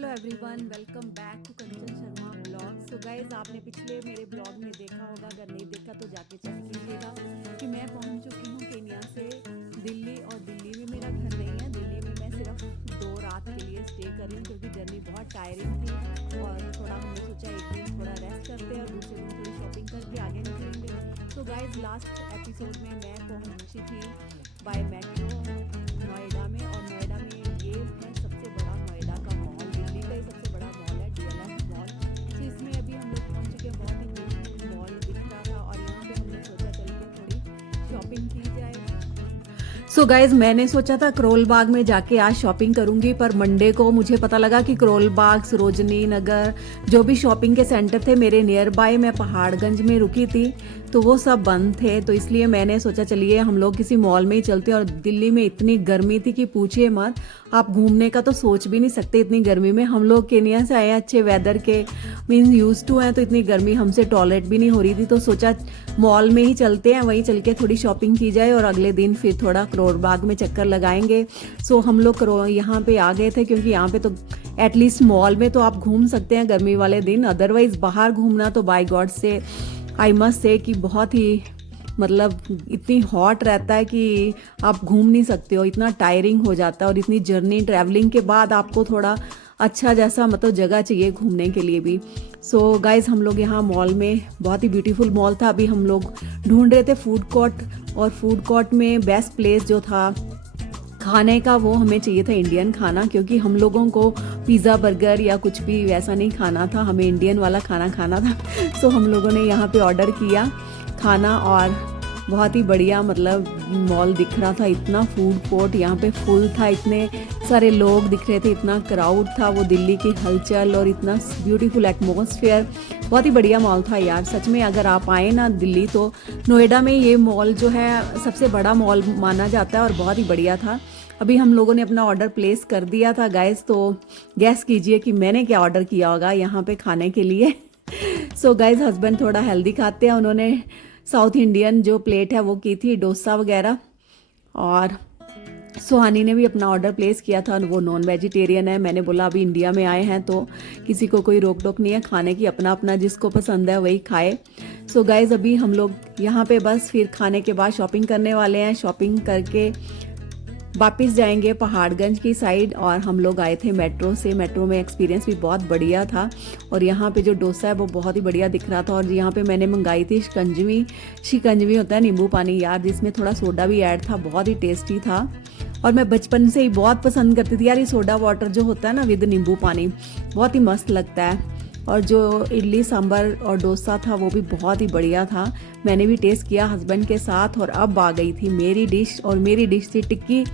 Hello everyone, welcome back to Kanchan Sharma blog. So guys, आपने पिछले मेरे ब्लॉग में देखा होगा, अगर नहीं देखा तो जाके चेक कीजिएगा कि मैं पहुंच चुकी हूं केन्या से दिल्ली। और दिल्ली में मेरा घर नहीं है, दिल्ली में मैं सिर्फ 2 रात के लिए स्टे कर रही हूँ क्योंकि जर्नी बहुत टायरिंग थी और थोड़ा हमने सोचा एक दिन थोड़ा रेस्ट करते हैं और दूसरे दिन थोड़ी शॉपिंग करके आगे निकलेंगे। तो गाइज, लास्ट एपिसोड में मैं पहुँची थी बाय मेट्रो नोएडा में, और नोएडा में ये है सबसे बड़ा नोएडा का मॉल, दिल्ली का ही सबसे बड़ा मॉल है डीएलएफ मॉल। तो इसमें अभी हम लोग पहुंच चुके हैं, बहुत ही ब्यूटीफुल मॉल दिख रहा था और यहाँ पे हमने सोचा चल के थोड़ी शॉपिंग की जाए। सो गाइज, मैंने सोचा था करोल बाग में जाके आज शॉपिंग करूंगी, पर मंडे को मुझे पता लगा कि करोल बाग, सरोजनी नगर, जो भी शॉपिंग के सेंटर थे मेरे नियर बाय, मैं पहाड़गंज में रुकी थी, तो वो सब बंद थे। तो इसलिए मैंने सोचा चलिए हम लोग किसी मॉल में ही चलते। और दिल्ली में इतनी गर्मी थी कि पूछिए मत, आप घूमने का तो सोच भी नहीं सकते इतनी गर्मी में। हम लोग केन्या से आए हैं, अच्छे वेदर के मीन्स यूज टू हैं, तो इतनी गर्मी हमसे टॉलरेट भी नहीं हो रही थी। तो सोचा मॉल में ही चलते हैं, वहीं चल के थोड़ी शॉपिंग की जाए और अगले दिन फिर थोड़ा करोल बाग में चक्कर लगाएंगे। सो हम लोग यहाँ पे आ गए थे क्योंकि यहाँ पे तो एटलीस्ट मॉल में तो आप घूम सकते हैं गर्मी वाले दिन, अदरवाइज बाहर घूमना तो बाय गॉड से आई मस्ट से कि बहुत ही मतलब इतनी हॉट रहता है कि आप घूम नहीं सकते हो, इतना टायरिंग हो जाता है। और इतनी जर्नी ट्रैवलिंग के बाद आपको थोड़ा अच्छा जैसा मतलब जगह चाहिए घूमने के लिए भी। सो गाइज, हम लोग यहाँ मॉल में, बहुत ही ब्यूटीफुल मॉल था, अभी हम लोग ढूंढ रहे थे फूड कोर्ट, और फूड कोर्ट में बेस्ट प्लेस जो था खाने का वो हमें चाहिए था इंडियन खाना, क्योंकि हम लोगों को पिज़्ज़ा बर्गर या कुछ भी वैसा नहीं खाना था, हमें इंडियन वाला खाना खाना था। सो हम लोगों ने यहाँ पे ऑर्डर किया खाना, और बहुत ही बढ़िया मतलब मॉल दिख रहा था, इतना फूड कोर्ट यहाँ पे फुल था, इतने सारे लोग दिख रहे थे, इतना क्राउड था, वो दिल्ली की हलचल और इतना ब्यूटीफुल एटमॉस्फेयर, बहुत ही बढ़िया मॉल था यार। सच में अगर आप आए ना दिल्ली तो नोएडा में ये मॉल जो है सबसे बड़ा मॉल माना जाता है और बहुत ही बढ़िया था। अभी हम लोगों ने अपना ऑर्डर प्लेस कर दिया था गाइस, तो गैस कीजिए कि मैंने क्या ऑर्डर किया होगा यहाँ पे खाने के लिए। सो गाइस, हस्बैंड थोड़ा हेल्दी खाते हैं, उन्होंने साउथ इंडियन जो प्लेट है वो की थी, डोसा वगैरह। और सुहानी ने भी अपना ऑर्डर प्लेस किया था, वो नॉन वेजिटेरियन है। मैंने बोला अभी इंडिया में आए हैं तो किसी को कोई रोक टोक नहीं है खाने की, अपना अपना जिसको पसंद है वही खाए। सो गाइज, अभी हम लोग यहाँ पे बस फिर खाने के बाद शॉपिंग करने वाले हैं, शॉपिंग करके वापस जाएंगे पहाड़गंज की साइड। और हम लोग आए थे मेट्रो से, मेट्रो में एक्सपीरियंस भी बहुत बढ़िया था, और यहाँ पे जो डोसा है वो बहुत ही बढ़िया दिख रहा था। और यहाँ पे मैंने मंगाई थी शिकंजवी, शिकंजवी होता है नींबू पानी यार, जिसमें थोड़ा सोडा भी ऐड था, बहुत ही टेस्टी था। और मैं बचपन से ही बहुत पसंद करती थी यार ये सोडा वाटर जो होता है ना विद नींबू पानी, बहुत ही मस्त लगता है। और जो इडली सांभर और डोसा था वो भी बहुत ही बढ़िया था, मैंने भी टेस्ट किया हस्बैंड के साथ। और अब आ गई थी मेरी डिश, और मेरी डिश थी टिक्की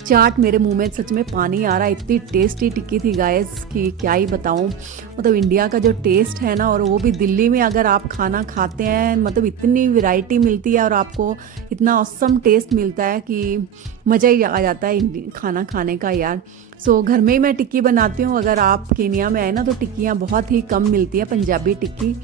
चाट। मेरे मुंह में सच में पानी आ रहा है, इतनी टेस्टी टिक्की थी गाइस कि क्या ही बताऊं। मतलब इंडिया का जो टेस्ट है ना, और वो भी दिल्ली में अगर आप खाना खाते हैं, मतलब इतनी वैरायटी मिलती है और आपको इतना ऑसम टेस्ट मिलता है कि मज़ा ही आ जाता है खाना खाने का यार। सो घर में ही मैं टिक्की बनाती हूँ, अगर आप केन्या में आए ना तो टिक्कियाँ बहुत ही कम मिलती है, पंजाबी टिक्की।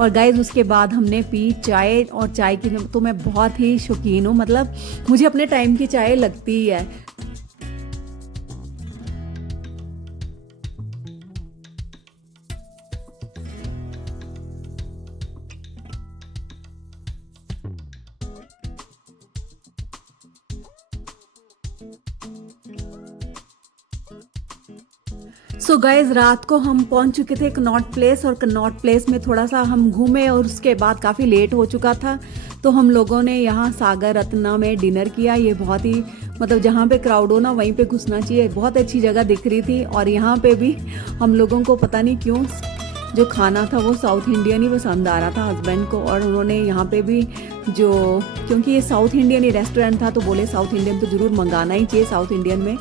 और गाइस, उसके बाद हमने पी चाय, और चाय की तो मैं बहुत ही शौकीन हूँ, मतलब मुझे अपने टाइम की चाय लगती ही है। सो गाइज, रात को हम पहुंच चुके थे कनॉट प्लेस, और कनॉट प्लेस में थोड़ा सा हम घूमे और उसके बाद काफ़ी लेट हो चुका था, तो हम लोगों ने यहाँ सागर रत्ना में डिनर किया। ये बहुत ही मतलब जहाँ पे क्राउड हो ना वहीं पे घुसना चाहिए, बहुत अच्छी जगह दिख रही थी। और यहाँ पे भी हम लोगों को पता नहीं क्यों जो खाना था वो साउथ इंडियन ही पसंद आ रहा था हस्बैंड को, और उन्होंने यहाँ पे भी जो, क्योंकि ये साउथ इंडियन ही रेस्टोरेंट था तो बोले साउथ इंडियन तो ज़रूर मंगाना ही चाहिए साउथ इंडियन में।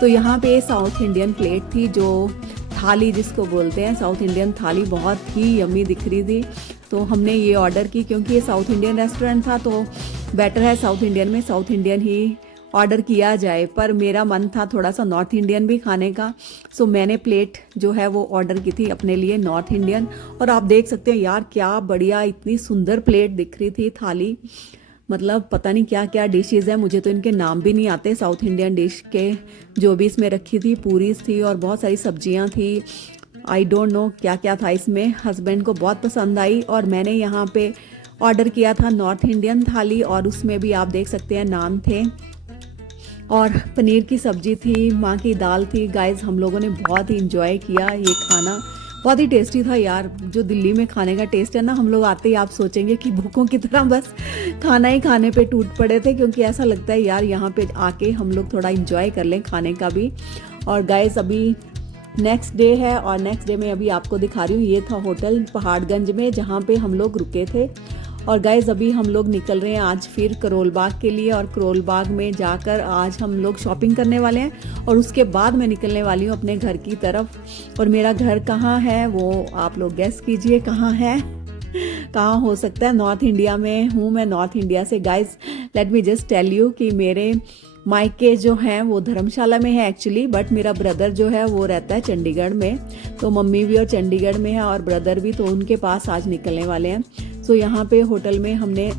तो यहाँ पे साउथ इंडियन प्लेट थी, जो थाली जिसको बोलते हैं, साउथ इंडियन थाली बहुत ही यम्मी दिख रही थी, तो हमने ये ऑर्डर की। क्योंकि ये साउथ इंडियन रेस्टोरेंट था तो बेटर है साउथ इंडियन में साउथ इंडियन ही ऑर्डर किया जाए, पर मेरा मन था थोड़ा सा नॉर्थ इंडियन भी खाने का। सो मैंने प्लेट जो है वो ऑर्डर की थी अपने लिए नॉर्थ इंडियन। और आप देख सकते हैं यार क्या बढ़िया, इतनी सुंदर प्लेट दिख रही थी थाली, मतलब पता नहीं क्या क्या डिशेज़ हैं, मुझे तो इनके नाम भी नहीं आते। साउथ इंडियन डिश के जो भी इसमें रखी थी, पूरीज थी और बहुत सारी सब्जियां थी। आई डोंट नो क्या क्या था इसमें। हस्बैंड को बहुत पसंद आई और मैंने यहाँ पे ऑर्डर किया था नॉर्थ इंडियन थाली, और उसमें भी आप देख सकते हैं नान थे और पनीर की सब्जी थी, माँ की दाल थी। गाइस हम लोगों ने बहुत ही इंजॉय किया ये खाना, बहुत ही टेस्टी था यार। जो दिल्ली में खाने का टेस्ट है ना, हम लोग आते ही आप सोचेंगे कि भूखों की तरह बस खाना ही खाने पे टूट पड़े थे, क्योंकि ऐसा लगता है यार यहाँ पे आके हम लोग थोड़ा इंजॉय कर लें खाने का भी। और गाइस अभी नेक्स्ट डे है और नेक्स्ट डे में अभी आपको दिखा रही हूँ। ये था होटल पहाड़गंज में जहाँ पे हम लोग रुके थे। और गाइज अभी हम लोग निकल रहे हैं आज फिर करोल बाग के लिए, और करोल बाग में जाकर आज हम लोग शॉपिंग करने वाले हैं और उसके बाद मैं निकलने वाली हूँ अपने घर की तरफ। और मेरा घर कहाँ है वो आप लोग गेस कीजिए कहाँ है, कहाँ हो सकता है। नॉर्थ इंडिया में हूँ मैं, नॉर्थ इंडिया से। Guys let me just tell you कि मेरे मायके जो हैं वो धर्मशाला में है एक्चुअली, बट मेरा ब्रदर जो है वो रहता है चंडीगढ़ में। तो मम्मी भी और चंडीगढ़ में है और ब्रदर भी, तो उनके पास आज निकलने वाले हैं। सो यहाँ पे होटल में हमने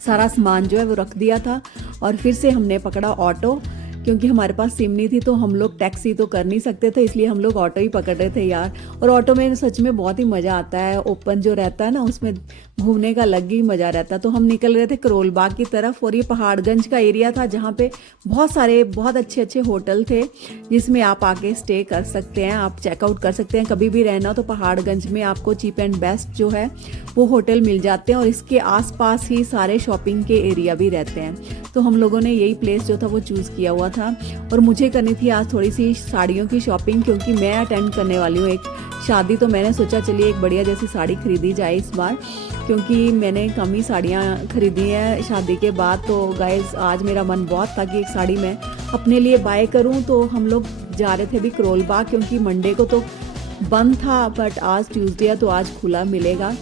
सारा सामान जो है वो रख दिया था और फिर से हमने पकड़ा ऑटो, क्योंकि हमारे पास सिम नहीं थी तो हम लोग टैक्सी तो कर नहीं सकते थे, इसलिए हम लोग ऑटो ही पकड़ रहे थे यार। और ऑटो में सच में बहुत ही मज़ा आता है, ओपन जो रहता है ना उसमें घूमने का अलग ही मज़ा रहता है। तो हम निकल रहे थे करोल बाग की तरफ, और ये पहाड़गंज का एरिया था जहाँ पे बहुत सारे बहुत अच्छे अच्छे होटल थे जिसमें आप आके स्टे कर सकते हैं, आप चेकआउट कर सकते हैं। कभी भी रहना हो तो पहाड़गंज में आपको चीप एंड बेस्ट जो है वो होटल मिल जाते हैं, और इसके आसपास ही सारे शॉपिंग के एरिया भी रहते हैं। तो हम लोगों ने यही प्लेस जो था वो चूज़ किया हुआ था। और मुझे करनी थी आज थोड़ी सी साड़ियों की शॉपिंग, क्योंकि मैं अटेंड करने वाली हूँ एक शादी। तो मैंने सोचा चलिए एक बढ़िया जैसी साड़ी खरीदी जाए इस बार, क्योंकि मैंने कम ही साड़ियाँ खरीदी हैं शादी के बाद। तो गाइज आज मेरा मन बहुत था कि एक साड़ी मैं अपने लिए बाय करूँ। तो हम लोग जा रहे थे अभी करोल बाग, क्योंकि मंडे को तो बंद था, बट आज ट्यूसडे है तो आज खुला मिलेगा।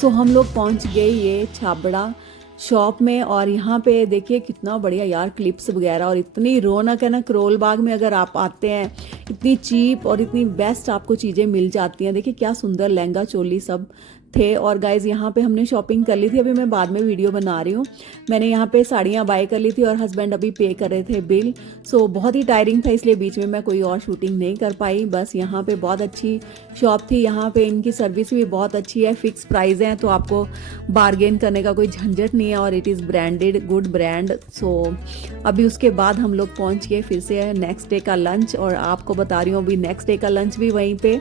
सो हम लोग पहुँच गए ये छाबड़ा शॉप में, और यहाँ पे देखिए कितना बढ़िया यार क्लिप्स वगैरह, और इतनी रौनक है ना करोल बाग में। अगर आप आते हैं इतनी चीप और इतनी बेस्ट आपको चीज़ें मिल जाती हैं। देखिए क्या सुंदर लहंगा चोली सब थे। और गाइज यहाँ पे हमने शॉपिंग कर ली थी, अभी मैं बाद में वीडियो बना रही हूँ। मैंने यहाँ पे साड़ियाँ बाय कर ली थी और हस्बैंड अभी पे कर रहे थे बिल। सो बहुत ही टायरिंग था, इसलिए बीच में मैं कोई और शूटिंग नहीं कर पाई। बस यहाँ पे बहुत अच्छी शॉप थी, यहाँ पे इनकी सर्विस भी बहुत अच्छी है, फिक्स प्राइस हैं, तो आपको बार्गेन करने का कोई झंझट नहीं है, और it is branded, good brand. So अभी उसके बाद हम लोग पहुँच गए फिर से नेक्स्ट डे का लंच, और आपको बता रही हूँ अभी नेक्स्ट डे का लंच भी वहीं पे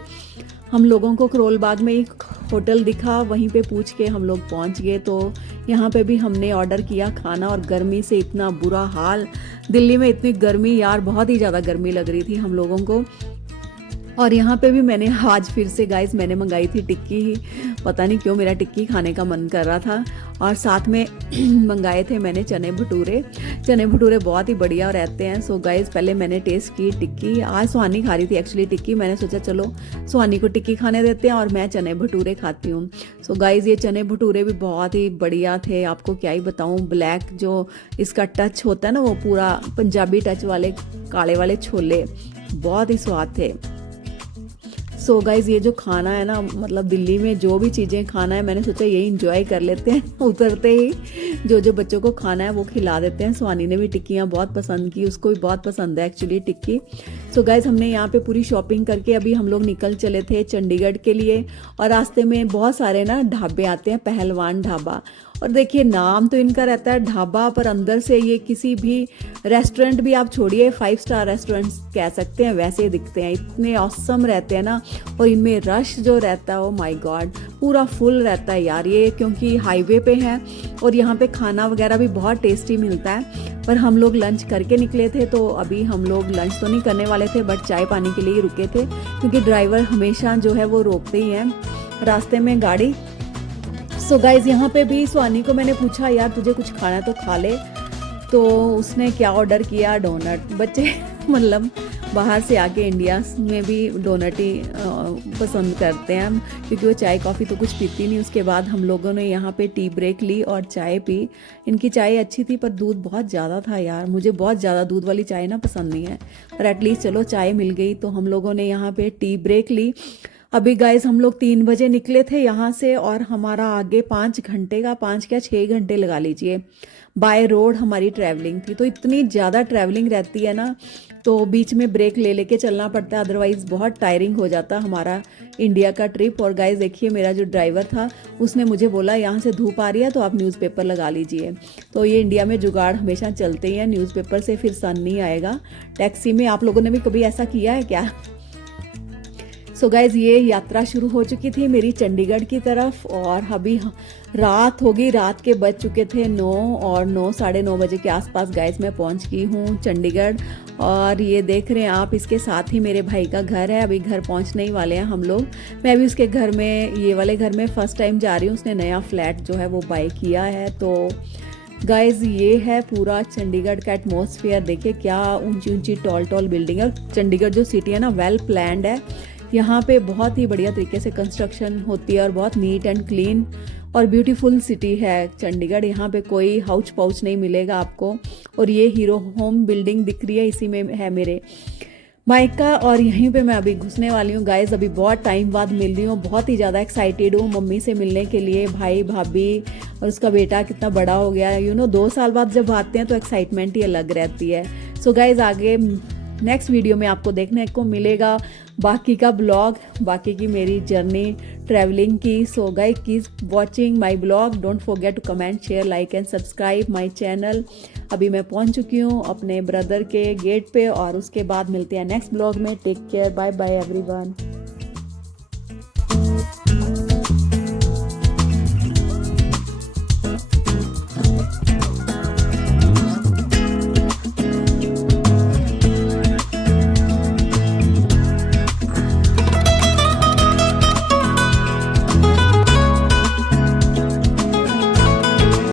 हम लोगों को करोल बाग में एक होटल दिखा, वहीं पे पूछ के हम लोग पहुंच गए। तो यहाँ पे भी हमने ऑर्डर किया खाना, और गर्मी से इतना बुरा हाल, दिल्ली में इतनी गर्मी यार, बहुत ही ज़्यादा गर्मी लग रही थी हम लोगों को। और यहाँ पे भी मैंने आज फिर से गाइस मैंने मंगाई थी टिक्की ही, पता नहीं क्यों मेरा टिक्की खाने का मन कर रहा था। और साथ में मंगाए थे मैंने चने भटूरे। चने भटूरे बहुत ही बढ़िया रहते हैं। सो गाइस पहले मैंने टेस्ट की टिक्की, आज सुहानी खा रही थी एक्चुअली टिक्की, मैंने सोचा चलो सुहानी को टिक्की खाने देते हैं और मैं चने भटूरे खाती हूँ। सो गाइस ये चने भटूरे भी बहुत ही बढ़िया थे, आपको क्या ही बताऊँ। ब्लैक जो इसका टच होता है ना, वो पूरा पंजाबी टच वाले काले वाले छोले, बहुत ही स्वाद थे। सो गाइज ये जो खाना है ना, मतलब दिल्ली में जो भी चीज़ें खाना है, मैंने सोचा यही इंजॉय कर लेते हैं, उतरते ही जो जो बच्चों को खाना है वो खिला देते हैं। सुहानी ने भी टिक्कियाँ बहुत पसंद की, उसको भी बहुत पसंद है एक्चुअली टिक्की। सो गाइज हमने यहाँ पे पूरी शॉपिंग करके अभी हम लोग निकल चले थे चंडीगढ़ के लिए, और रास्ते में बहुत सारे ना ढाबे आते हैं, पहलवान ढाबा। और देखिए नाम तो इनका रहता है ढाबा, पर अंदर से ये किसी भी रेस्टोरेंट भी आप छोड़िए, 5 स्टार रेस्टोरेंट कह सकते हैं, वैसे दिखते हैं, इतने ऑसम रहते हैं ना। और इनमें रश जो रहता है, ओ माय गॉड, पूरा फुल रहता है यार ये, क्योंकि हाईवे पे है और यहाँ पे खाना वगैरह भी बहुत टेस्टी मिलता है। पर हम लोग लंच करके निकले थे, तो अभी हम लोग लंच तो नहीं करने वाले थे, बट चाय पानी के लिए ही रुके थे, क्योंकि ड्राइवर हमेशा जो है वो रोकते ही हैं रास्ते में गाड़ी। सो गाइज यहाँ पे भी सुहानी को मैंने पूछा यार तुझे कुछ खाना है तो खा ले, तो उसने क्या ऑर्डर किया, डोनट। बच्चे मतलब बाहर से आके इंडिया में भी डोनट ही पसंद करते हैं, क्योंकि वो चाय कॉफ़ी तो कुछ पीती नहीं। उसके बाद हम लोगों ने यहाँ पे टी ब्रेक ली और चाय पी। इनकी चाय अच्छी थी, पर दूध बहुत ज़्यादा था यार, मुझे बहुत ज़्यादा दूध वाली चाय ना पसंद नहीं है, पर एटलीस्ट चलो चाय मिल गई। तो हम लोगों ने यहाँ पे टी ब्रेक ली अभी गाइस हम लोग 3 बजे निकले थे यहाँ से और हमारा आगे 5 घंटे का 5 क्या 6 घंटे लगा लीजिए बाय रोड हमारी ट्रैवलिंग थी। तो इतनी ज़्यादा ट्रैवलिंग रहती है ना, तो बीच में ब्रेक ले लेके चलना पड़ता है, अदरवाइज़ बहुत टायरिंग हो जाता हमारा इंडिया का ट्रिप। और गाइस देखिए मेरा जो ड्राइवर था उसने मुझे बोला यहाँ से धूप आ रही है तो आप न्यूज़पेपर लगा लीजिए। तो ये इंडिया में जुगाड़ हमेशा चलते ही हैं, न्यूज़पेपर से फिर सन नहीं आएगा। टैक्सी में आप लोगों ने भी कभी ऐसा किया है क्या? सो गाइज ये यात्रा शुरू हो चुकी थी मेरी चंडीगढ़ की तरफ और अभी रात हो गई, रात के बज चुके थे 9 और 9 साढ़े 9 बजे के आसपास गाइज मैं पहुंच गई हूँ चंडीगढ़। और ये देख रहे हैं आप, इसके साथ ही मेरे भाई का घर है। अभी घर पहुंचने ही वाले हैं हम लोग। मैं भी उसके घर में, ये वाले घर में फ़र्स्ट टाइम जा रही हूँ। उसने नया फ्लैट जो है वो बाय किया है। तो गाइज ये है पूरा चंडीगढ़ का एटमॉस्फेयर। देखिए क्या ऊंची ऊंची टॉल टॉल बिल्डिंग है। चंडीगढ़ जो सिटी है ना वेल प्लान्ड है। यहाँ पे बहुत ही बढ़िया तरीके से कंस्ट्रक्शन होती है और बहुत नीट एंड क्लीन और ब्यूटीफुल सिटी है चंडीगढ़। यहाँ पे कोई हाउच पाउच नहीं मिलेगा आपको। और ये हीरो होम बिल्डिंग दिख रही है, इसी में है मेरे मायका और यहीं पे मैं अभी घुसने वाली हूँ। गाइज अभी बहुत टाइम बाद मिल रही हूँ, बहुत ही ज़्यादा एक्साइटेड हूँ मम्मी से मिलने के लिए। भाई भाभी और उसका बेटा कितना बड़ा हो गया है, 2 साल बाद जब आते हैं तो एक्साइटमेंट ही अलग रहती है। सो गाइज आगे नेक्स्ट वीडियो में आपको देखने को मिलेगा बाकी का ब्लॉग, बाकी की मेरी जर्नी ट्रैवलिंग की। So guys keep watching my blog, don't forget to comment share like and subscribe my channel. अभी मैं पहुंच चुकी हूँ अपने ब्रदर के गेट पे और उसके बाद मिलते हैं नेक्स्ट ब्लॉग में। Take care, bye bye everyone.